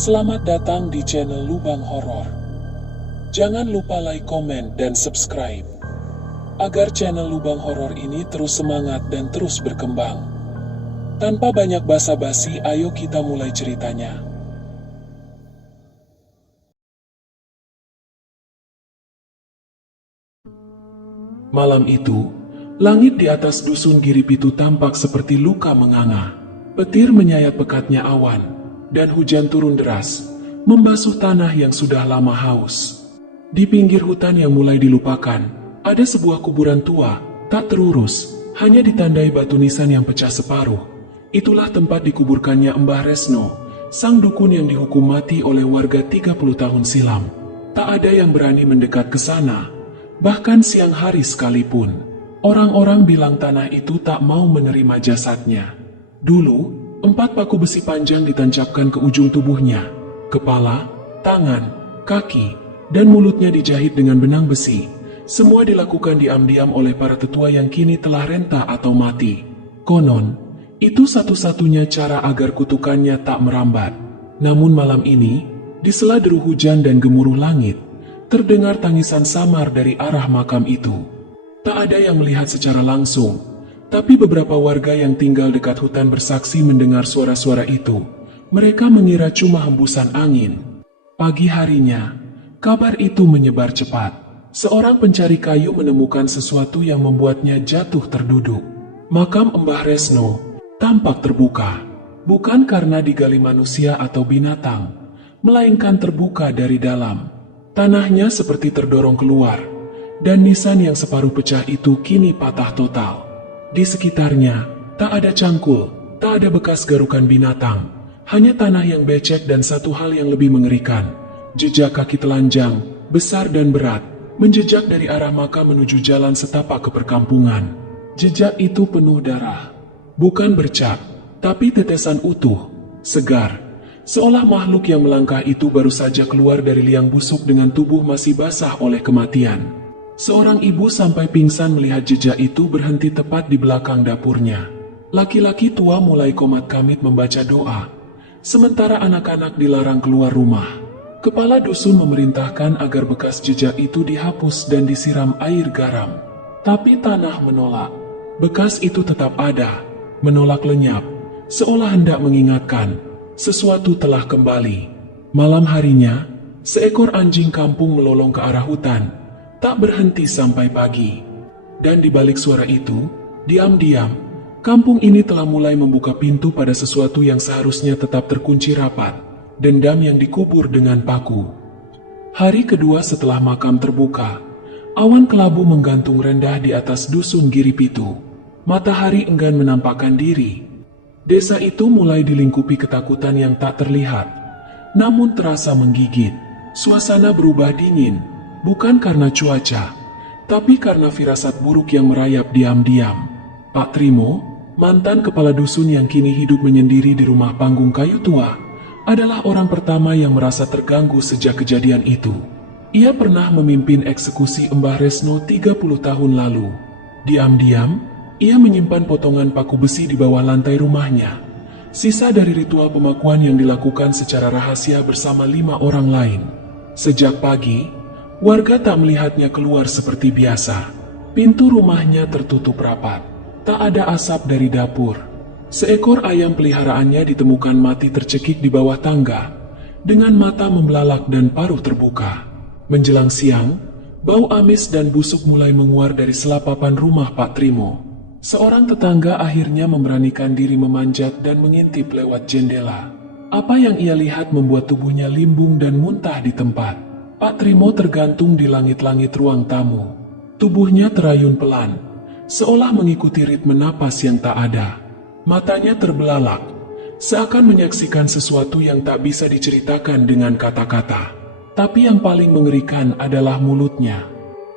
Selamat datang di channel Lubang Horor. Jangan lupa like, komen, dan subscribe agar channel Lubang Horor ini terus semangat dan terus berkembang. Tanpa banyak basa-basi, ayo kita mulai ceritanya. Malam itu, langit di atas dusun Giripitu tampak seperti luka menganga. Petir menyayat pekatnya awan, dan hujan turun deras, membasuh tanah yang sudah lama haus. Di pinggir hutan yang mulai dilupakan, ada sebuah kuburan tua, tak terurus, hanya ditandai batu nisan yang pecah separuh. Itulah tempat dikuburkannya Mbah Resno, sang dukun yang dihukum mati oleh warga 30 tahun silam. Tak ada yang berani mendekat ke sana, bahkan siang hari sekalipun. Orang-orang bilang tanah itu tak mau menerima jasadnya. Dulu, 4 paku besi panjang ditancapkan ke ujung tubuhnya. Kepala, tangan, kaki, dan mulutnya dijahit dengan benang besi. Semua dilakukan diam-diam oleh para tetua yang kini telah renta atau mati. Konon, itu satu-satunya cara agar kutukannya tak merambat. Namun malam ini, di sela deru hujan dan gemuruh langit, terdengar tangisan samar dari arah makam itu. Tak ada yang melihat secara langsung, tapi beberapa warga yang tinggal dekat hutan bersaksi mendengar suara-suara itu. Mereka mengira cuma hembusan angin. Pagi harinya, kabar itu menyebar cepat. Seorang pencari kayu menemukan sesuatu yang membuatnya jatuh terduduk. Makam Mbah Resno tampak terbuka, bukan karena digali manusia atau binatang, melainkan terbuka dari dalam. Tanahnya seperti terdorong keluar, dan nisan yang separuh pecah itu kini patah total. Di sekitarnya, tak ada cangkul, tak ada bekas garukan binatang, hanya tanah yang becek dan satu hal yang lebih mengerikan. Jejak kaki telanjang, besar dan berat, menjejak dari arah makam menuju jalan setapak ke perkampungan. Jejak itu penuh darah, bukan bercak, tapi tetesan utuh, segar, seolah makhluk yang melangkah itu baru saja keluar dari liang busuk dengan tubuh masih basah oleh kematian. Seorang ibu sampai pingsan melihat jejak itu berhenti tepat di belakang dapurnya. Laki-laki tua mulai komat-kamit membaca doa, sementara anak-anak dilarang keluar rumah. Kepala dusun memerintahkan agar bekas jejak itu dihapus dan disiram air garam. Tapi tanah menolak. Bekas itu tetap ada, menolak lenyap, seolah hendak mengingatkan sesuatu telah kembali. Malam harinya, seekor anjing kampung melolong ke arah hutan, tak berhenti sampai pagi. Dan di balik suara itu, diam-diam, kampung ini telah mulai membuka pintu pada sesuatu yang seharusnya tetap terkunci rapat, dendam yang dikubur dengan paku. Hari kedua setelah makam terbuka, awan kelabu menggantung rendah di atas dusun Giripitu. Matahari enggan menampakkan diri. Desa itu mulai dilingkupi ketakutan yang tak terlihat, namun terasa menggigit. Suasana berubah dingin, bukan karena cuaca, tapi karena firasat buruk yang merayap diam-diam. Pak Trimo, mantan kepala dusun yang kini hidup menyendiri di rumah panggung kayu tua, adalah orang pertama yang merasa terganggu sejak kejadian itu. Ia pernah memimpin eksekusi Mbah Resno 30 tahun lalu. Diam-diam, ia menyimpan potongan paku besi di bawah lantai rumahnya, sisa dari ritual pemakuan yang dilakukan secara rahasia bersama 5 orang lain. Sejak pagi, warga tak melihatnya keluar seperti biasa. Pintu rumahnya tertutup rapat. Tak ada asap dari dapur. Seekor ayam peliharaannya ditemukan mati tercekik di bawah tangga, dengan mata membelalak dan paruh terbuka. Menjelang siang, bau amis dan busuk mulai menguar dari selapapan rumah Pak Trimo. Seorang tetangga akhirnya memberanikan diri memanjat dan mengintip lewat jendela. Apa yang ia lihat membuat tubuhnya limbung dan muntah di tempat. Pak Trimo tergantung di langit-langit ruang tamu. Tubuhnya terayun pelan, seolah mengikuti ritme napas yang tak ada. Matanya terbelalak, seakan menyaksikan sesuatu yang tak bisa diceritakan dengan kata-kata. Tapi yang paling mengerikan adalah mulutnya.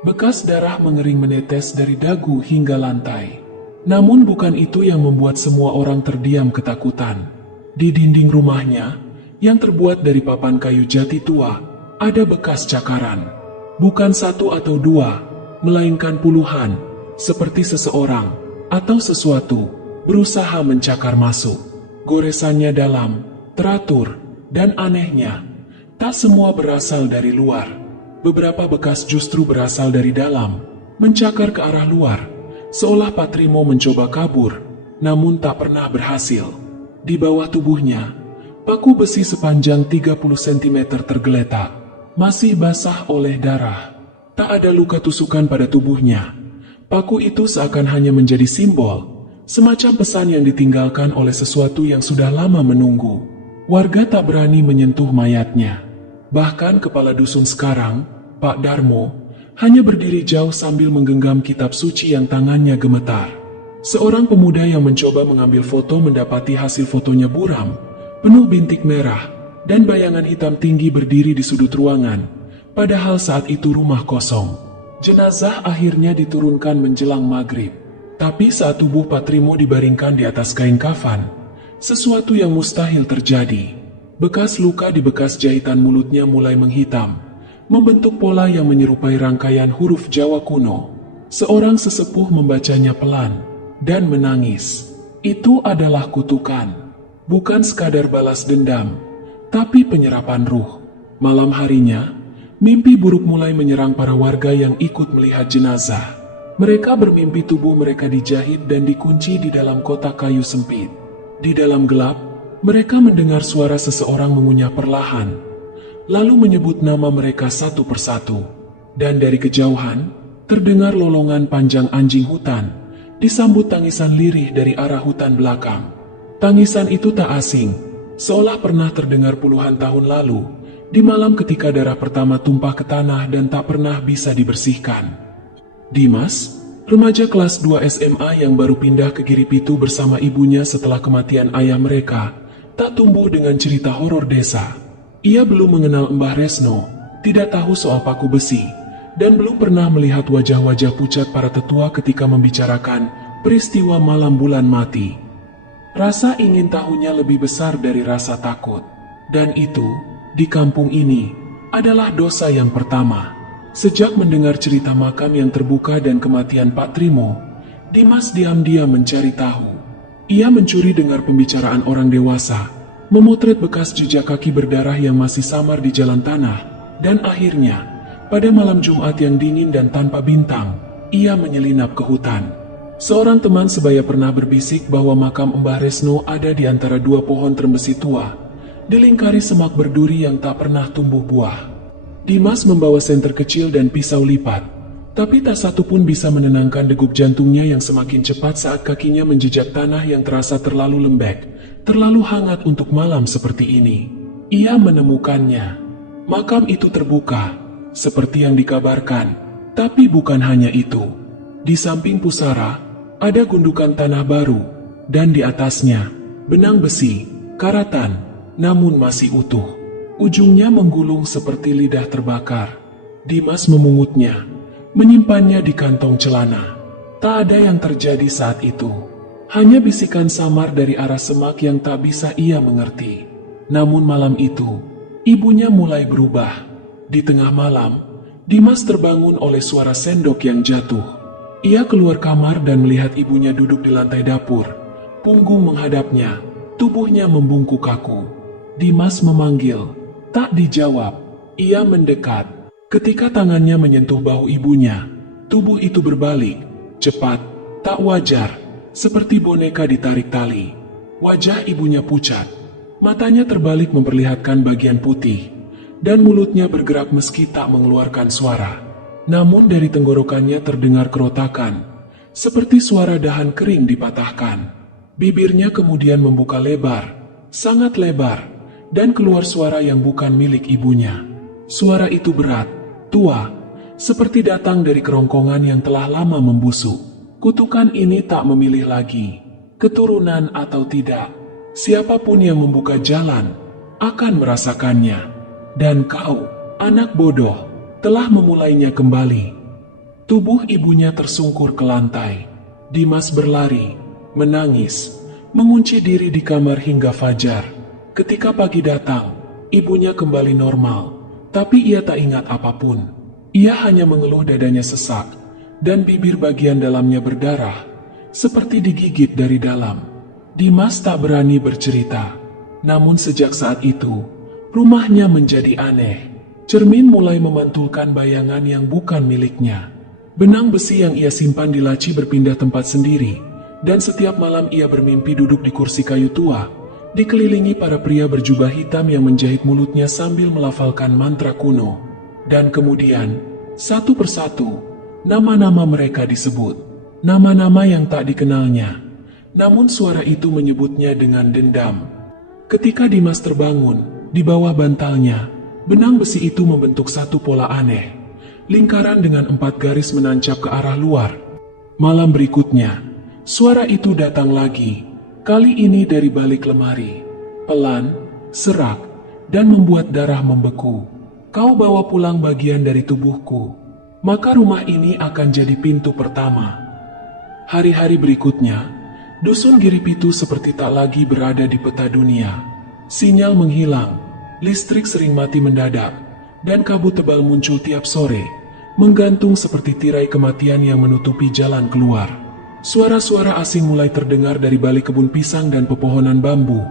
Bekas darah mengering menetes dari dagu hingga lantai. Namun bukan itu yang membuat semua orang terdiam ketakutan. Di dinding rumahnya, yang terbuat dari papan kayu jati tua, ada bekas cakaran. Bukan 1 atau 2, melainkan puluhan, seperti seseorang atau sesuatu berusaha mencakar masuk. Goresannya dalam, teratur, Dan anehnya, tak semua berasal dari luar. Beberapa bekas justru berasal dari dalam, mencakar ke arah luar, seolah Patrimo mencoba kabur, namun tak pernah berhasil. Di bawah tubuhnya, paku besi sepanjang 30 cm tergeletak, masih basah oleh darah. Tak ada luka tusukan pada tubuhnya. Paku itu seakan hanya menjadi simbol, semacam pesan yang ditinggalkan oleh sesuatu yang sudah lama menunggu. Warga tak berani menyentuh mayatnya. Bahkan kepala dusun sekarang, Pak Darmo, hanya berdiri jauh sambil menggenggam kitab suci yang tangannya gemetar. Seorang pemuda yang mencoba mengambil foto mendapati hasil fotonya buram, penuh bintik merah, dan bayangan hitam tinggi berdiri di sudut ruangan. Padahal saat itu rumah kosong. Jenazah akhirnya diturunkan menjelang maghrib. Tapi saat tubuh Patrimo dibaringkan di atas kain kafan, sesuatu yang mustahil terjadi. Bekas luka di bekas jahitan mulutnya mulai menghitam, membentuk pola yang menyerupai rangkaian huruf Jawa kuno. Seorang sesepuh membacanya pelan dan menangis. Itu adalah kutukan, bukan sekadar balas dendam, tapi penyerapan ruh. Malam harinya, mimpi buruk mulai menyerang para warga yang ikut melihat jenazah. Mereka bermimpi tubuh mereka dijahit dan dikunci di dalam kotak kayu sempit. Di dalam gelap, mereka mendengar suara seseorang mengunyah perlahan, lalu menyebut nama mereka satu persatu. Dan dari kejauhan, terdengar lolongan panjang anjing hutan, disambut tangisan lirih dari arah hutan belakang. Tangisan itu tak asing, seolah pernah terdengar puluhan tahun lalu, di malam ketika darah pertama tumpah ke tanah dan tak pernah bisa dibersihkan. Dimas, remaja kelas 2 SMA yang baru pindah ke Giripitu bersama ibunya setelah kematian ayah mereka, tak tumbuh dengan cerita horor desa. Ia belum mengenal Mbah Resno, tidak tahu soal paku besi, dan belum pernah melihat wajah-wajah pucat para tetua ketika membicarakan peristiwa malam bulan mati. Rasa ingin tahunya lebih besar dari rasa takut, dan itu, di kampung ini, adalah dosa yang pertama. Sejak mendengar cerita makam yang terbuka dan kematian Pak Trimo, Dimas diam-diam mencari tahu. Ia mencuri dengar pembicaraan orang dewasa, memotret bekas jejak kaki berdarah yang masih samar di jalan tanah, dan akhirnya, pada malam Jumat yang dingin dan tanpa bintang, ia menyelinap ke hutan. Seorang teman sebaya pernah berbisik bahwa makam Mbah Resno ada di antara dua pohon trembesi tua, dilingkari semak berduri yang tak pernah tumbuh buah. Dimas membawa senter kecil dan pisau lipat, tapi tak satu pun bisa menenangkan degup jantungnya yang semakin cepat saat kakinya menjejak tanah yang terasa terlalu lembek, terlalu hangat untuk malam seperti ini. Ia menemukannya. Makam itu terbuka, seperti yang dikabarkan, tapi bukan hanya itu. Di samping pusara, ada gundukan tanah baru, dan di atasnya, benang besi, karatan, namun masih utuh. Ujungnya menggulung seperti lidah terbakar. Dimas memungutnya, menyimpannya di kantong celana. Tak ada yang terjadi saat itu. Hanya bisikan samar dari arah semak yang tak bisa ia mengerti. Namun malam itu, ibunya mulai berubah. Di tengah malam, Dimas terbangun oleh suara sendok yang jatuh. Ia keluar kamar dan melihat ibunya duduk di lantai dapur. Punggung menghadapnya, tubuhnya membungkuk kaku. Dimas memanggil. Tak dijawab, ia mendekat. Ketika tangannya menyentuh bahu ibunya, tubuh itu berbalik, cepat, tak wajar, seperti boneka ditarik tali. Wajah ibunya pucat, matanya terbalik memperlihatkan bagian putih, dan mulutnya bergerak meski tak mengeluarkan suara. Namun dari tenggorokannya terdengar kerotakan, seperti suara dahan kering dipatahkan. Bibirnya kemudian membuka lebar, sangat lebar, dan keluar suara yang bukan milik ibunya. Suara itu berat, tua, seperti datang dari kerongkongan yang telah lama membusuk. Kutukan ini tak memilih lagi, keturunan atau tidak. Siapapun yang membuka jalan, akan merasakannya. Dan kau, anak bodoh, telah memulainya kembali. Tubuh ibunya tersungkur ke lantai. Dimas berlari, menangis, mengunci diri di kamar hingga fajar. Ketika pagi datang, ibunya kembali normal, tapi ia tak ingat apapun. Ia hanya mengeluh dadanya sesak, dan bibir bagian dalamnya berdarah, seperti digigit dari dalam. Dimas tak berani bercerita, namun sejak saat itu, Rumahnya menjadi aneh. Cermin mulai memantulkan bayangan yang bukan miliknya. Benang besi yang ia simpan di laci berpindah tempat sendiri, dan setiap malam ia bermimpi duduk di kursi kayu tua, dikelilingi para pria berjubah hitam yang menjahit mulutnya sambil melafalkan mantra kuno. Dan kemudian, satu persatu, nama-nama mereka disebut. Nama-nama yang tak dikenalnya. Namun suara itu menyebutnya dengan dendam. Ketika Dimas terbangun, di bawah bantalnya, benang besi itu membentuk satu pola aneh. Lingkaran dengan 4 garis menancap ke arah luar. Malam berikutnya, suara itu datang lagi. Kali ini dari balik lemari. Pelan, serak, dan membuat darah membeku. Kau bawa pulang bagian dari tubuhku, maka rumah ini akan jadi pintu pertama. Hari-hari berikutnya, dusun Giripitu seperti tak lagi berada di peta dunia. Sinyal menghilang, listrik sering mati mendadak, dan kabut tebal muncul tiap sore, menggantung seperti tirai kematian yang menutupi jalan keluar. Suara-suara asing mulai terdengar dari balik kebun pisang dan pepohonan bambu.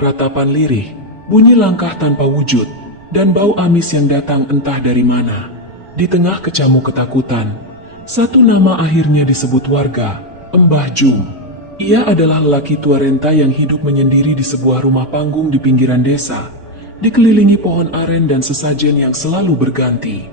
Ratapan lirih, bunyi langkah tanpa wujud, dan bau amis yang datang entah dari mana. Di tengah kecamuk ketakutan, satu nama akhirnya disebut warga, Mbah Jum. Ia adalah lelaki tua renta yang hidup menyendiri di sebuah rumah panggung di pinggiran desa, dikelilingi pohon aren dan sesajen yang selalu berganti.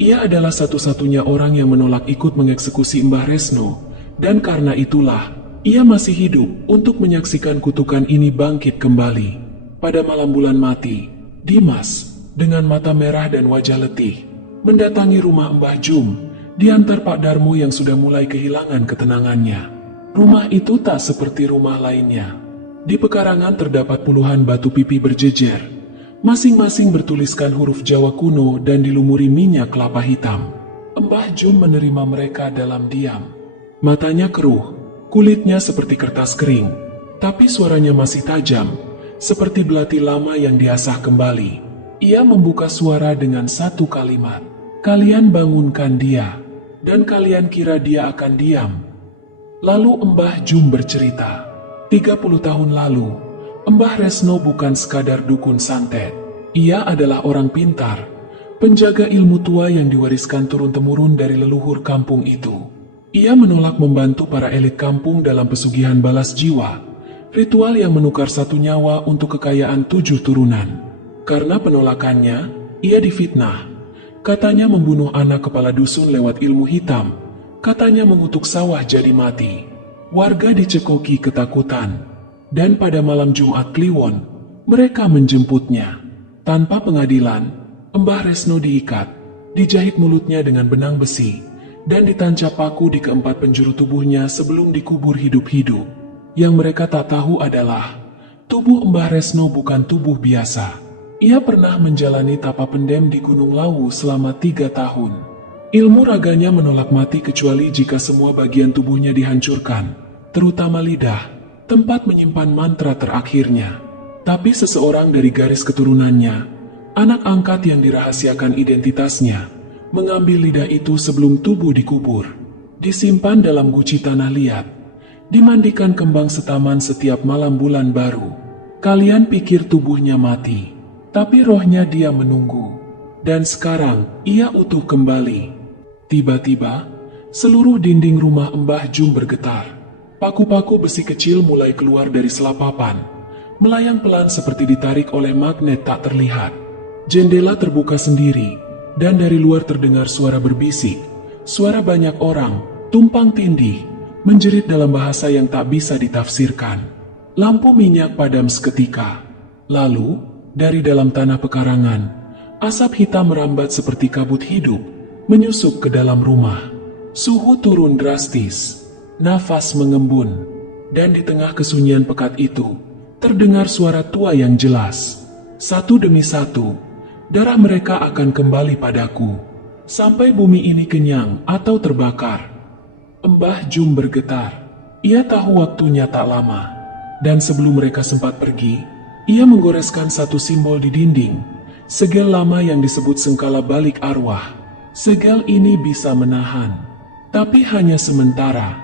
Ia adalah satu-satunya orang yang menolak ikut mengeksekusi Mbah Resno, dan karena itulah, ia masih hidup untuk menyaksikan kutukan ini bangkit kembali. Pada malam bulan mati, Dimas, dengan mata merah dan wajah letih, mendatangi rumah Mbah Jum, diantar Pak Darmo yang sudah mulai kehilangan ketenangannya. Rumah itu tak seperti rumah lainnya. Di pekarangan terdapat puluhan batu pipi berjejer, masing-masing bertuliskan huruf Jawa kuno dan dilumuri minyak kelapa hitam. Mbah Jum menerima mereka dalam diam. Matanya keruh, kulitnya seperti kertas kering, tapi suaranya masih tajam, seperti belati lama yang diasah kembali. Ia membuka suara dengan satu kalimat, "Kalian bangunkan dia, dan kalian kira dia akan diam?" Lalu Mbah Jum bercerita, 30 tahun lalu, Mbah Resno bukan sekadar dukun santet. Ia adalah orang pintar, penjaga ilmu tua yang diwariskan turun-temurun dari leluhur kampung itu. Ia menolak membantu para elit kampung dalam pesugihan balas jiwa, ritual yang menukar satu nyawa untuk kekayaan 7 turunan. Karena penolakannya, ia difitnah. Katanya membunuh anak kepala dusun lewat ilmu hitam. Katanya mengutuk sawah jadi mati. Warga dicekoki ketakutan. Dan pada malam Jumat Kliwon, mereka menjemputnya. Tanpa pengadilan, Mbah Resno diikat, dijahit mulutnya dengan benang besi, dan ditancap paku di keempat penjuru tubuhnya sebelum dikubur hidup-hidup. Yang mereka tak tahu adalah, tubuh Mbah Resno bukan tubuh biasa. Ia pernah menjalani tapa pendem di Gunung Lawu selama 3 tahun. Ilmu raganya menolak mati kecuali jika semua bagian tubuhnya dihancurkan, terutama lidah, tempat menyimpan mantra terakhirnya. Tapi seseorang dari garis keturunannya, anak angkat yang dirahasiakan identitasnya, mengambil lidah itu sebelum tubuh dikubur, disimpan dalam guci tanah liat, dimandikan kembang setaman setiap malam bulan baru. Kalian pikir tubuhnya mati, tapi rohnya dia menunggu. Dan sekarang, ia utuh kembali. Tiba-tiba, seluruh dinding rumah Mbah Jum bergetar. Paku-paku besi kecil mulai keluar dari selapapan, melayang pelan seperti ditarik oleh magnet tak terlihat. Jendela terbuka sendiri, dan dari luar terdengar suara berbisik. Suara banyak orang, tumpang tindih, menjerit dalam bahasa yang tak bisa ditafsirkan. Lampu minyak padam seketika. Lalu, dari dalam tanah pekarangan, asap hitam merambat seperti kabut hidup, menyusup ke dalam rumah. Suhu turun drastis, nafas mengembun, dan di tengah kesunyian pekat itu, terdengar suara tua yang jelas. Satu demi satu, darah mereka akan kembali padaku, sampai bumi ini kenyang atau terbakar. Mbah Jum bergetar. Ia tahu waktunya tak lama, dan sebelum mereka sempat pergi, ia menggoreskan satu simbol di dinding, segel lama yang disebut sengkala balik arwah. Segel ini bisa menahan, tapi hanya sementara.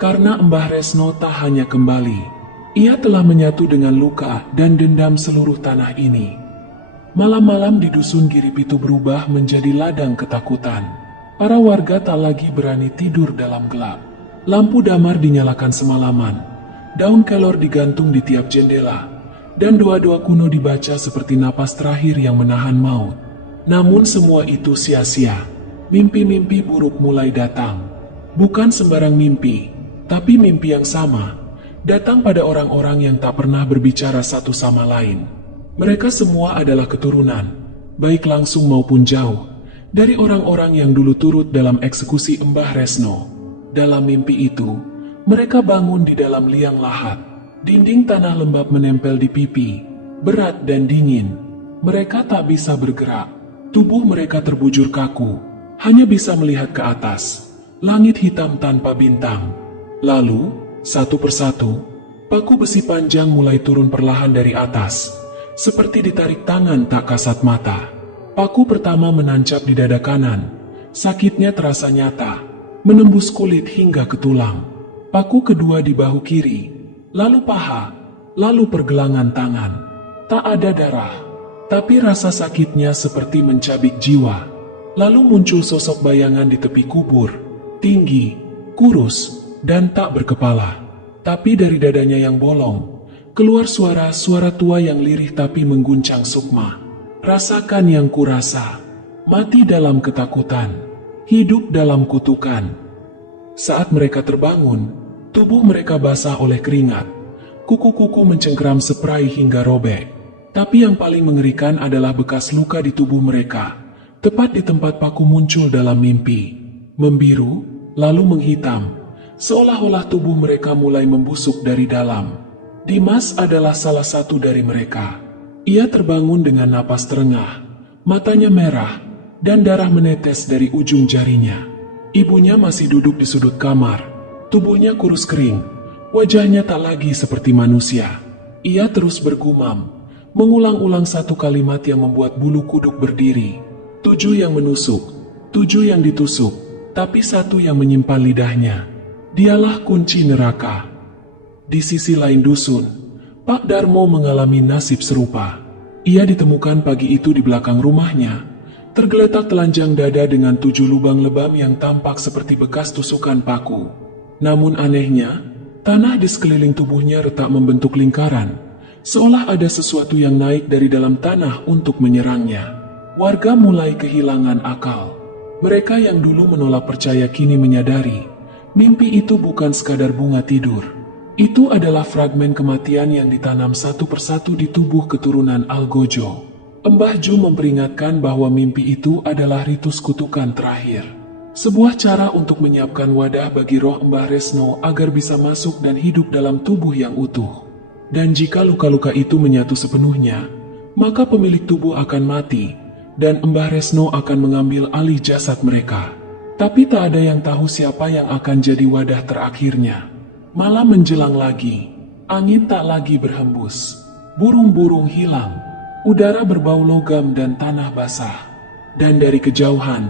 Karena Mbah Resno tak hanya kembali, ia telah menyatu dengan luka dan dendam seluruh tanah ini. Malam-malam di dusun Giripitu berubah menjadi ladang ketakutan. Para warga tak lagi berani tidur dalam gelap. Lampu damar dinyalakan semalaman, daun kelor digantung di tiap jendela, dan doa-doa kuno dibaca seperti napas terakhir yang menahan maut. Namun semua itu sia-sia. Mimpi-mimpi buruk mulai datang. Bukan sembarang mimpi, tapi mimpi yang sama, datang pada orang-orang yang tak pernah berbicara satu sama lain. Mereka semua adalah keturunan, baik langsung maupun jauh, dari orang-orang yang dulu turut dalam eksekusi Mbah Resno. Dalam mimpi itu, mereka bangun di dalam liang lahat. Dinding tanah lembab menempel di pipi, berat dan dingin. Mereka tak bisa bergerak, tubuh mereka terbujur kaku, hanya bisa melihat ke atas, langit hitam tanpa bintang. Lalu, satu persatu, paku besi panjang mulai turun perlahan dari atas, seperti ditarik tangan tak kasat mata. Paku pertama menancap di dada kanan. Sakitnya terasa nyata, menembus kulit hingga ke tulang. Paku kedua di bahu kiri, lalu paha, lalu pergelangan tangan. Tak ada darah, tapi rasa sakitnya seperti mencabik jiwa. Lalu muncul sosok bayangan di tepi kubur, tinggi, kurus, dan tak berkepala. Tapi dari dadanya yang bolong, keluar suara-suara tua yang lirih tapi mengguncang sukma. Rasakan yang kurasa, mati dalam ketakutan, hidup dalam kutukan. Saat mereka terbangun, tubuh mereka basah oleh keringat. Kuku-kuku mencengkeram spray hingga robek. Tapi yang paling mengerikan adalah bekas luka di tubuh mereka, tepat di tempat paku muncul dalam mimpi. Membiru, lalu menghitam, seolah-olah tubuh mereka mulai membusuk dari dalam. Dimas adalah salah satu dari mereka. Ia terbangun dengan napas terengah, matanya merah, dan darah menetes dari ujung jarinya. Ibunya masih duduk di sudut kamar, tubuhnya kurus kering, wajahnya tak lagi seperti manusia. Ia terus bergumam, mengulang-ulang satu kalimat yang membuat bulu kuduk berdiri. 7 yang menusuk, 7 yang ditusuk, tapi 1 yang menyimpan lidahnya. Dialah kunci neraka. Di sisi lain dusun, Pak Darmo mengalami nasib serupa. Ia ditemukan pagi itu di belakang rumahnya, tergeletak telanjang dada dengan 7 lubang lebam yang tampak seperti bekas tusukan paku. Namun anehnya, tanah di sekeliling tubuhnya retak membentuk lingkaran, seolah ada sesuatu yang naik dari dalam tanah untuk menyerangnya. Warga mulai kehilangan akal. Mereka yang dulu menolak percaya kini menyadari, mimpi itu bukan sekadar bunga tidur. Itu adalah fragmen kematian yang ditanam satu persatu di tubuh keturunan Algojo. Mbah Ju memperingatkan bahwa mimpi itu adalah ritus kutukan terakhir. Sebuah cara untuk menyiapkan wadah bagi roh Mbah Resno agar bisa masuk dan hidup dalam tubuh yang utuh. Dan jika luka-luka itu menyatu sepenuhnya, maka pemilik tubuh akan mati, dan Mbah Resno akan mengambil alih jasad mereka. Tapi tak ada yang tahu siapa yang akan jadi wadah terakhirnya. Malam menjelang lagi, angin tak lagi berhembus, burung-burung hilang, udara berbau logam dan tanah basah. Dan dari kejauhan,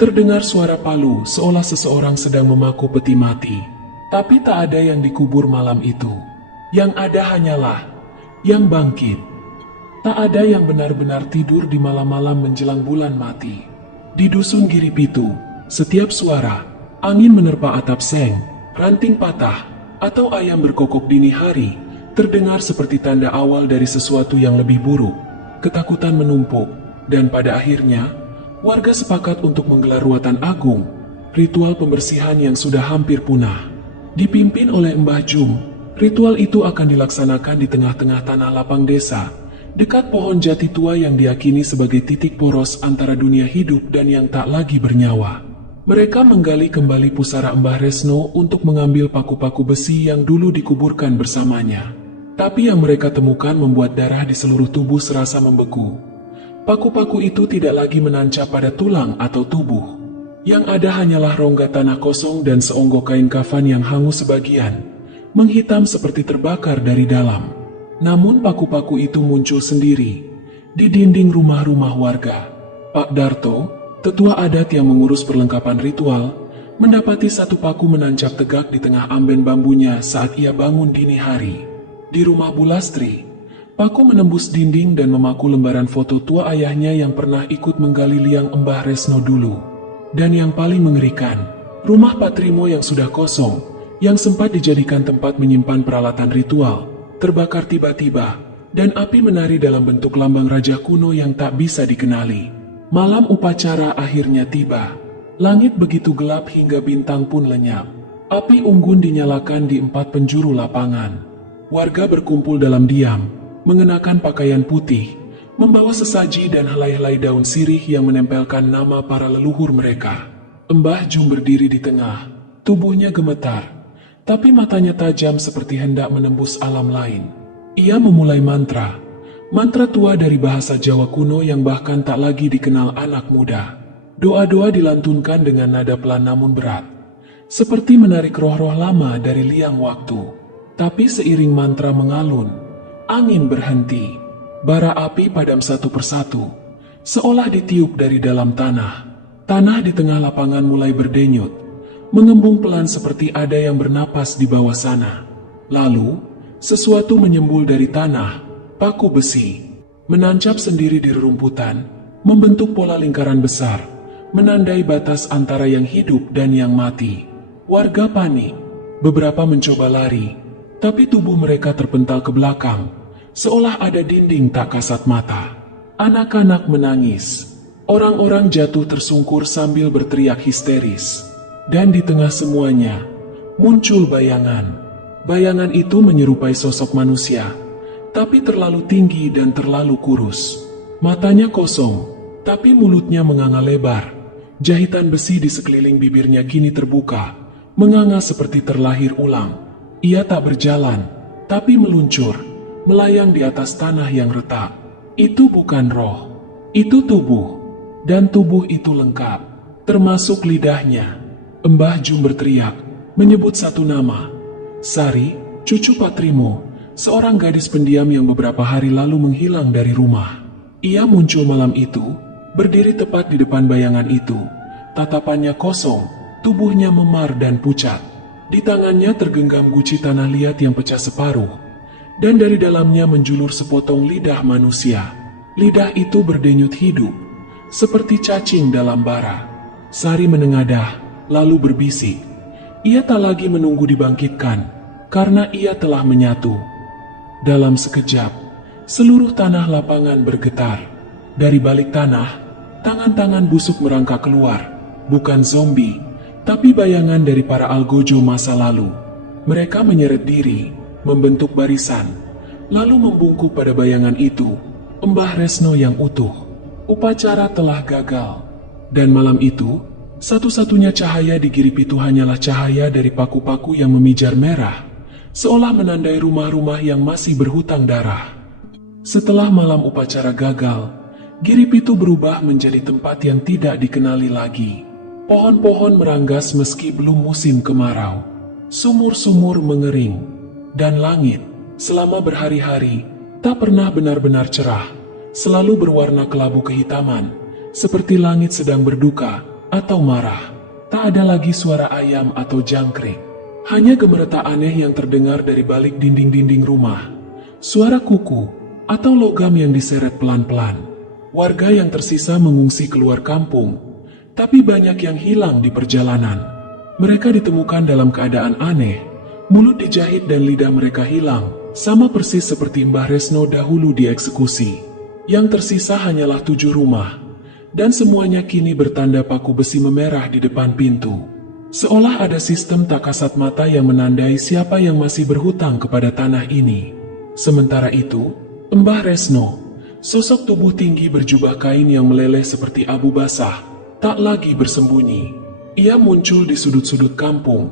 terdengar suara palu seolah seseorang sedang memaku peti mati. Tapi tak ada yang dikubur malam itu. Yang ada hanyalah yang bangkit. Tak ada yang benar-benar tidur di malam-malam menjelang bulan mati. Di dusun Giripitu, setiap suara, angin menerpa atap seng, ranting patah, atau ayam berkokok dini hari, terdengar seperti tanda awal dari sesuatu yang lebih buruk. Ketakutan menumpuk, dan pada akhirnya, warga sepakat untuk menggelar ruatan agung, ritual pembersihan yang sudah hampir punah. Dipimpin oleh Mbah Jum, ritual itu akan dilaksanakan di tengah-tengah tanah lapang desa, dekat pohon jati tua yang diyakini sebagai titik poros antara dunia hidup dan yang tak lagi bernyawa. Mereka menggali kembali pusara Mbah Resno untuk mengambil paku-paku besi yang dulu dikuburkan bersamanya. Tapi yang mereka temukan membuat darah di seluruh tubuh serasa membeku. Paku-paku itu tidak lagi menancap pada tulang atau tubuh. Yang ada hanyalah rongga tanah kosong dan seonggok kain kafan yang hangus sebagian, menghitam seperti terbakar dari dalam. Namun paku-paku itu muncul sendiri di dinding rumah-rumah warga. Pak Darto, tetua adat yang mengurus perlengkapan ritual, mendapati satu paku menancap tegak di tengah amben bambunya saat ia bangun dini hari. Di rumah Bulastri, Paku menembus dinding dan memaku lembaran foto tua ayahnya yang pernah ikut menggali liang Mbah Resno dulu. Dan yang paling mengerikan, rumah Patrimo yang sudah kosong, yang sempat dijadikan tempat menyimpan peralatan ritual, terbakar tiba-tiba, dan api menari dalam bentuk lambang raja kuno yang tak bisa dikenali. Malam upacara akhirnya tiba. Langit begitu gelap hingga bintang pun lenyap. Api unggun dinyalakan di 4 penjuru lapangan. Warga berkumpul dalam diam, mengenakan pakaian putih, membawa sesaji dan helai-helai daun sirih yang menempelkan nama para leluhur mereka. Mbah Jum berdiri di tengah, tubuhnya gemetar, tapi matanya tajam seperti hendak menembus alam lain. Ia memulai mantra tua dari bahasa Jawa kuno yang bahkan tak lagi dikenal anak muda. Doa-doa dilantunkan dengan nada pelan namun berat, seperti menarik roh-roh lama dari liang waktu. Tapi seiring mantra mengalun, angin berhenti, bara api padam satu persatu, seolah ditiup dari dalam tanah. Tanah di tengah lapangan mulai berdenyut, mengembung pelan seperti ada yang bernapas di bawah sana. Lalu, sesuatu menyembul dari tanah, paku besi, menancap sendiri di rerumputan, membentuk pola lingkaran besar, menandai batas antara yang hidup dan yang mati. Warga panik, beberapa mencoba lari, tapi tubuh mereka terpental ke belakang, seolah ada dinding tak kasat mata. Anak-anak menangis, orang-orang jatuh tersungkur sambil berteriak histeris. Dan di tengah semuanya, muncul bayangan. Bayangan itu menyerupai sosok manusia, tapi terlalu tinggi dan terlalu kurus. Matanya kosong, tapi mulutnya menganga lebar. Jahitan besi di sekeliling bibirnya kini terbuka, menganga seperti terlahir ulang. Ia tak berjalan, tapi meluncur, melayang di atas tanah yang retak. Itu bukan roh, itu tubuh, dan tubuh itu lengkap, termasuk lidahnya. Mbah Jum berteriak, menyebut satu nama, Sari, cucu Patrimo, seorang gadis pendiam yang beberapa hari lalu menghilang dari rumah. Ia muncul malam itu, berdiri tepat di depan bayangan itu, tatapannya kosong, tubuhnya memar dan pucat. Di tangannya tergenggam guci tanah liat yang pecah separuh, dan dari dalamnya menjulur sepotong lidah manusia. Lidah itu berdenyut hidup, seperti cacing dalam bara. Sari menengadah, lalu berbisik. Ia tak lagi menunggu dibangkitkan, karena ia telah menyatu. Dalam sekejap, seluruh tanah lapangan bergetar. Dari balik tanah, tangan-tangan busuk merangkak keluar, bukan zombie, tapi bayangan dari para algojo masa lalu. Mereka menyeret diri, membentuk barisan, lalu membungkuk pada bayangan itu, Mbah Resno yang utuh. Upacara telah gagal, dan malam itu, satu-satunya cahaya di girip itu hanyalah cahaya dari paku-paku yang memijar merah, seolah menandai rumah-rumah yang masih berhutang darah. Setelah malam upacara gagal, girip itu berubah menjadi tempat yang tidak dikenali lagi. Pohon-pohon meranggas meski belum musim kemarau. Sumur-sumur mengering. Dan langit, selama berhari-hari, tak pernah benar-benar cerah. Selalu berwarna kelabu kehitaman, seperti langit sedang berduka atau marah. Tak ada lagi suara ayam atau jangkrik. Hanya gemeretak aneh yang terdengar dari balik dinding-dinding rumah. Suara kuku atau logam yang diseret pelan-pelan. Warga yang tersisa mengungsi keluar kampung, tapi banyak yang hilang di perjalanan. Mereka ditemukan dalam keadaan aneh, mulut dijahit dan lidah mereka hilang, sama persis seperti Mbah Resno dahulu dieksekusi. Yang tersisa hanyalah 7 rumah, dan semuanya kini bertanda paku besi memerah di depan pintu. Seolah ada sistem tak kasat mata yang menandai siapa yang masih berhutang kepada tanah ini. Sementara itu, Mbah Resno, sosok tubuh tinggi berjubah kain yang meleleh seperti abu basah, tak lagi bersembunyi. Ia muncul di sudut-sudut kampung,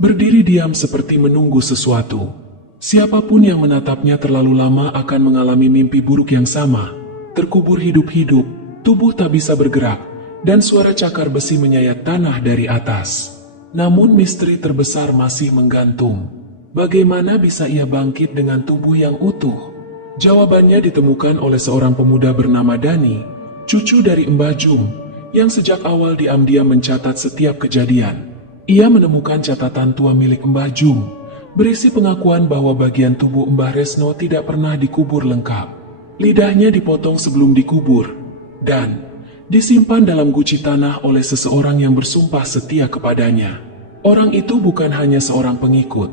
berdiri diam seperti menunggu sesuatu. Siapapun yang menatapnya terlalu lama akan mengalami mimpi buruk yang sama. Terkubur hidup-hidup, tubuh tak bisa bergerak, dan suara cakar besi menyayat tanah dari atas. Namun misteri terbesar masih menggantung. Bagaimana bisa ia bangkit dengan tubuh yang utuh? Jawabannya ditemukan oleh seorang pemuda bernama Dani, cucu dari Mbah Jum, yang sejak awal diam-diam mencatat setiap kejadian. Ia menemukan catatan tua milik Mbah Jum, berisi pengakuan bahwa bagian tubuh Mbah Resno tidak pernah dikubur lengkap. Lidahnya dipotong sebelum dikubur, dan disimpan dalam guci tanah oleh seseorang yang bersumpah setia kepadanya. Orang itu bukan hanya seorang pengikut,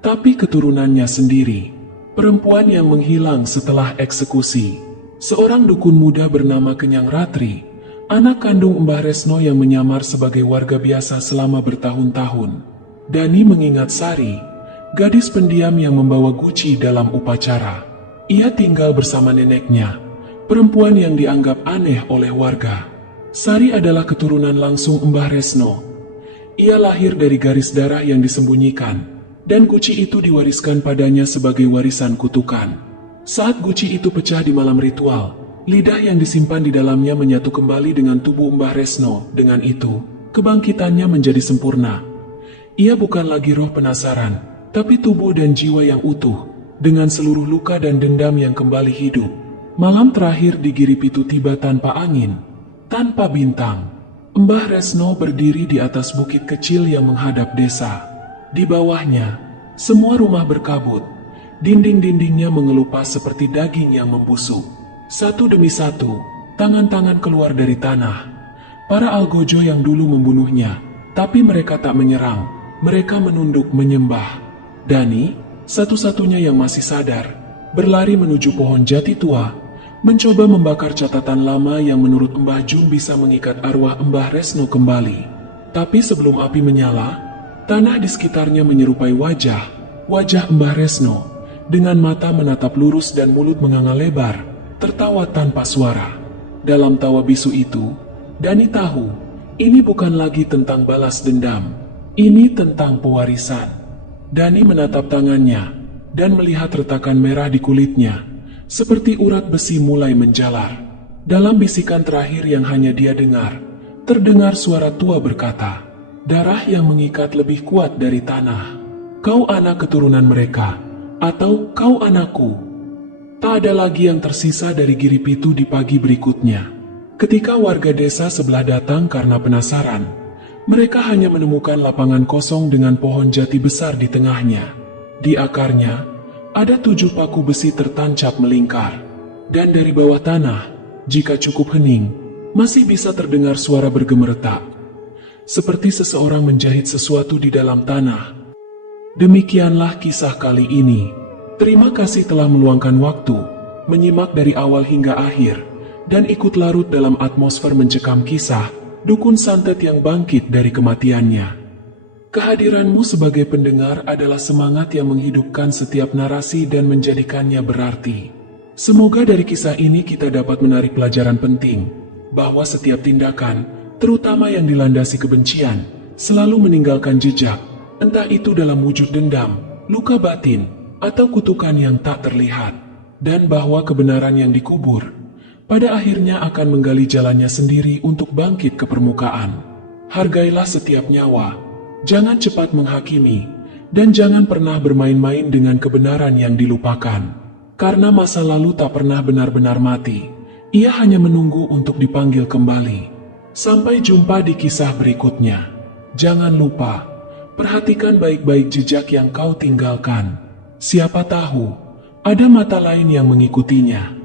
tapi keturunannya sendiri, perempuan yang menghilang setelah eksekusi. Seorang dukun muda bernama Kenyang Ratri, anak kandung Mbah Resno yang menyamar sebagai warga biasa selama bertahun-tahun. Dani mengingat Sari, gadis pendiam yang membawa guci dalam upacara. Ia tinggal bersama neneknya, perempuan yang dianggap aneh oleh warga. Sari adalah keturunan langsung Mbah Resno. Ia lahir dari garis darah yang disembunyikan, dan guci itu diwariskan padanya sebagai warisan kutukan. Saat guci itu pecah di malam ritual, lidah yang disimpan di dalamnya menyatu kembali dengan tubuh Mbah Resno. Dengan itu, kebangkitannya menjadi sempurna. Ia bukan lagi roh penasaran, tapi tubuh dan jiwa yang utuh, dengan seluruh luka dan dendam yang kembali hidup. Malam terakhir di Giripitu tiba tanpa angin, tanpa bintang. Mbah Resno berdiri di atas bukit kecil yang menghadap desa. Di bawahnya, semua rumah berkabut. Dinding-dindingnya mengelupas seperti daging yang membusuk. Satu demi satu, tangan-tangan keluar dari tanah. Para algojo yang dulu membunuhnya, tapi mereka tak menyerang. Mereka menunduk menyembah. Dani, satu-satunya yang masih sadar, berlari menuju pohon jati tua, mencoba membakar catatan lama yang menurut Mbah Jum bisa mengikat arwah Mbah Resno kembali. Tapi sebelum api menyala, tanah di sekitarnya menyerupai wajah Mbah Resno, dengan mata menatap lurus dan mulut menganga lebar, tertawa tanpa suara. Dalam tawa bisu itu, Dani tahu, ini bukan lagi tentang balas dendam, ini tentang pewarisan. Dani menatap tangannya, dan melihat retakan merah di kulitnya, seperti urat besi mulai menjalar. Dalam bisikan terakhir yang hanya dia dengar, terdengar suara tua berkata, "Darah yang mengikat lebih kuat dari tanah. Kau anak keturunan mereka, atau kau anakku." Tak ada lagi yang tersisa dari Giripitu di pagi berikutnya. Ketika warga desa sebelah datang karena penasaran, mereka hanya menemukan lapangan kosong dengan pohon jati besar di tengahnya. Di akarnya, ada 7 paku besi tertancap melingkar. Dan dari bawah tanah, jika cukup hening, masih bisa terdengar suara bergemeretak, seperti seseorang menjahit sesuatu di dalam tanah. Demikianlah kisah kali ini. Terima kasih telah meluangkan waktu, menyimak dari awal hingga akhir, dan ikut larut dalam atmosfer mencekam kisah dukun santet yang bangkit dari kematiannya. Kehadiranmu sebagai pendengar adalah semangat yang menghidupkan setiap narasi dan menjadikannya berarti. Semoga dari kisah ini kita dapat menarik pelajaran penting, bahwa setiap tindakan, terutama yang dilandasi kebencian, selalu meninggalkan jejak, entah itu dalam wujud dendam, luka batin, atau kutukan yang tak terlihat, dan bahwa kebenaran yang dikubur, pada akhirnya akan menggali jalannya sendiri untuk bangkit ke permukaan. Hargailah setiap nyawa, jangan cepat menghakimi, dan jangan pernah bermain-main dengan kebenaran yang dilupakan. Karena masa lalu tak pernah benar-benar mati, ia hanya menunggu untuk dipanggil kembali. Sampai jumpa di kisah berikutnya. Jangan lupa, perhatikan baik-baik jejak yang kau tinggalkan. Siapa tahu, ada mata lain yang mengikutinya.